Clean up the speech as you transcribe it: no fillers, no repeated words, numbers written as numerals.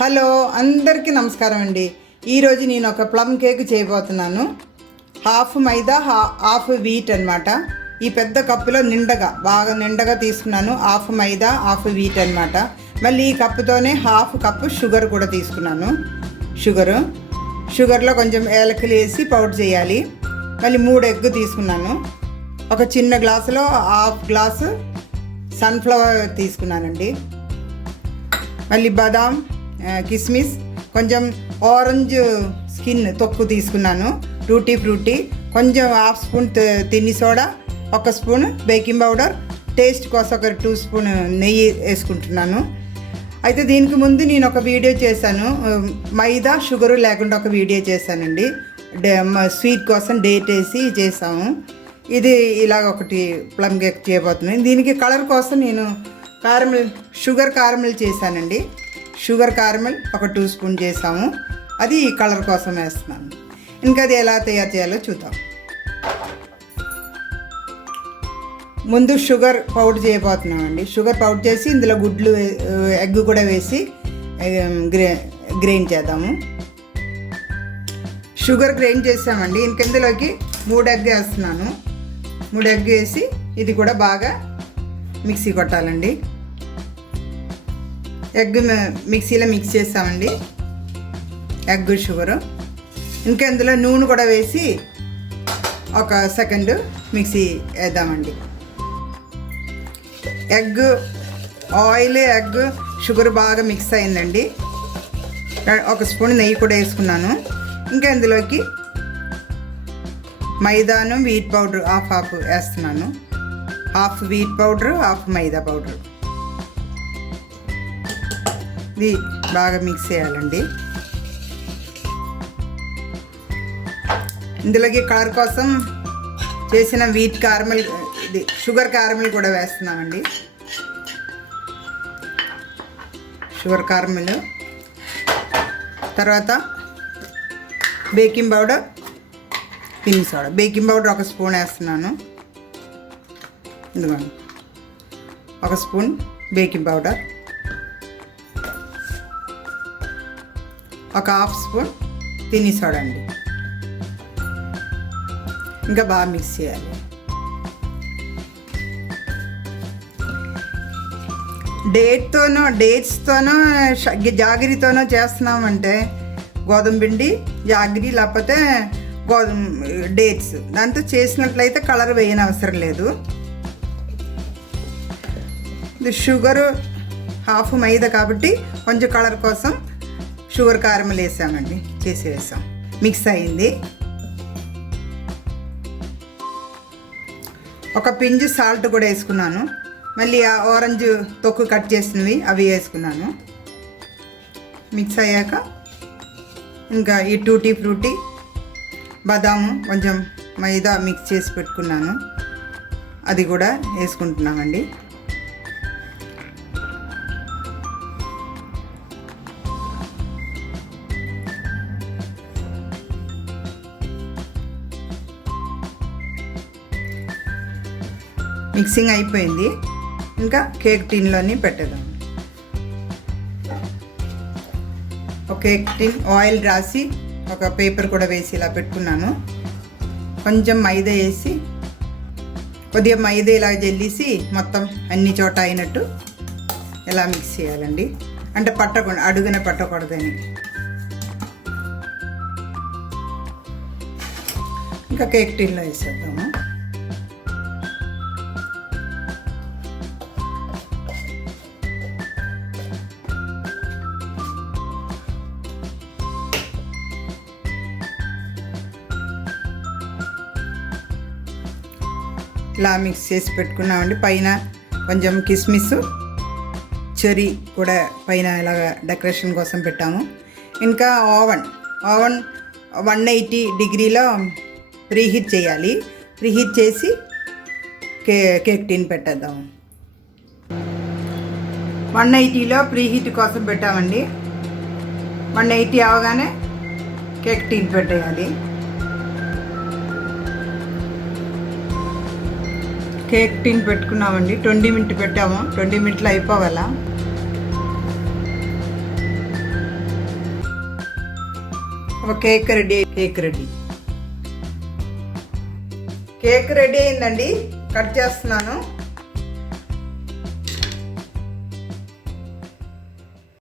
Hello అందరికీ నమస్కారం అండి. ఈరోజు నేను ఒక ప్లమ్ కేక్ చేయబోతున్నాను. హాఫ్ మైదా హాఫ్ వీట్ అనమాట. ఈ పెద్ద కప్పులో బాగా నిండగా తీసుకున్నాను. హాఫ్ మైదా హాఫ్ వీట్ అనమాట. మళ్ళీ ఈ కప్పుతోనే హాఫ్ కప్పు షుగర్ కూడా తీసుకున్నాను. షుగర్లో కొంచెం ఏలకులు వేసి పౌడర్ చేయాలి. మళ్ళీ 3 ఎగ్ తీసుకున్నాను. ఒక చిన్న గ్లాసులో హాఫ్ గ్లాసు సన్ఫ్లవర్ తీసుకున్నానండి. మళ్ళీ బాదాం, కిస్మిస్, కొంచెం ఆరెంజ్ స్కిన్ తొక్కు తీసుకున్నాను. టూటీ ఫ్రూటీ, కొంచెం హాఫ్ స్పూన్ తిన్ని soda, 1 spoon baking powder, taste కోసం ఒక 2 స్పూన్ నెయ్యి వేసుకుంటున్నాను. అయితే దీనికి ముందు నేను ఒక వీడియో చేశాను, మైదా షుగరు లేకుండా ఒక వీడియో చేశానండి. స్వీట్ కోసం డేట్ వేసి చేసాము. ఇది ఇలాగ ఒకటి ప్లమ్ కేక్ చేయబోతున్నాను. దీనికి కలర్ కోసం నేను షుగర్ కారమిల్ చేశానండి. షుగర్ కారమిల్ ఒక 2 స్పూన్ చేసాము. అది కలర్ కోసం వేస్తున్నాను. ఇంకా అది ఎలా తయారు చేయాలో చూద్దాం. ముందు షుగర్ పౌడర్ చేయబోతున్నామండి. షుగర్ పౌడర్ చేసి ఇందులో గుడ్లు, ఎగ్ కూడా వేసి గ్రైండ్ చేద్దాము. షుగర్ గ్రైండ్ చేసామండి. ఇంకెందులోకి 3 ఎగ్ వేస్తున్నాను. 3 ఎగ్ వేసి ఇది కూడా బాగా మిక్సీ కొట్టాలండి. ఎగ్ మిక్సీలో మిక్స్ చేస్తామండి. ఎగ్, షుగరు, ఇంకా ఇందులో నూనె కూడా వేసి 1 సెకండ్ మిక్సీ వేద్దామండి. ఎగ్, ఆయిల్, ఎగ్, షుగర్ బాగా మిక్స్ అయిందండి. 1 స్పూన్ నెయ్యి కూడా వేసుకున్నాను. ఇంకా ఇందులోకి మైదాను, వీట్ పౌడర్ హాఫ్ వేస్తున్నాను. Half wheat powder, half maida powder. ఇది బాగా మిక్స్ చేయాలండి. ఇందులోకి కలర్ కోసం చేసిన వీట్ కారమిల్, ఇది షుగర్ కారమిల్ కూడా వేస్తున్నామండి. షుగర్ కారమిల్ తర్వాత బేకింగ్ పౌడర్, తిని సోడా. బేకింగ్ పౌడర్ 1 స్పూన్ వేస్తున్నాను. ఇదిగోండి 1 spoon baking powder, 1 half spoon తిని సోడా అండి. ఇంకా బాగా మిక్స్ చేయాలి. డేట్స్తోనో జాగిరితోనో చేస్తున్నామంటే గోధుమ పిండి, జాగిరి లేకపోతే డేట్స్ దాంతో చేసినట్లయితే కలర్ వేయని అవసరం లేదు. ఇది షుగరు హాఫ్ మైదా కాబట్టి కొంచెం కలర్ కోసం షుగర్ కారమిల్ వేసామండి. వేసాం, మిక్స్ అయింది. 1 పింజ్ సాల్ట్ కూడా వేసుకున్నాను. మళ్ళీ ఆ ఆరెంజ్ తొక్కు కట్ చేసినవి అవి వేసుకున్నాను. మిక్స్ అయ్యాక ఇంకా ఈ టూటీ ఫ్రూటీ, బాదాము, కొంచెం మైదా మిక్స్ చేసి పెట్టుకున్నాను, అది కూడా వేసుకుంటున్నామండి. మిక్సింగ్ అయిపోయింది. ఇంకా కేక్ టిన్లోని పెట్టేద్దాం. ఒక కేక్ టిన్ ఆయిల్ రాసి ఒక పేపర్ కూడా వేసి ఇలా పెట్టుకున్నాను. కొంచెం మైదా వేసి కొద్దిగా మైదా ఇలా జల్లేసి మొత్తం అన్ని చోట అయినట్టు ఇలా మిక్స్ చేయాలండి. అంటే పట్టకుండా, అడుగున పట్టకూడదని. ఇంకా కేక్ టిన్లో వేసేద్దాము. ఇలా మిక్స్ చేసి పెట్టుకున్నామండి. పైన కొంచెం కిస్మిస్, చెరీ కూడా పైన ఇలాగ డెకరేషన్ కోసం పెట్టాము. ఇంకా ఓవెన్ 180 డిగ్రీలో ప్రీహీట్ చేయాలి. ప్రీహీట్ చేసి కేక్ టిన్ పెట్టేద్దాము. 180లో ప్రీహీట్ కోసం పెట్టామండి. 180 అవగానే కేక్ టిన్ పెట్టేయాలి. కేక్ టిన్ పెట్టుకున్నామండి. 20 మినిట్ పెట్టాము. 20 మినిట్లో అయిపోవాలా. ఒక కేక్ రెడీ కేక్ రెడీ అయిందండి. కట్ చేస్తున్నాను.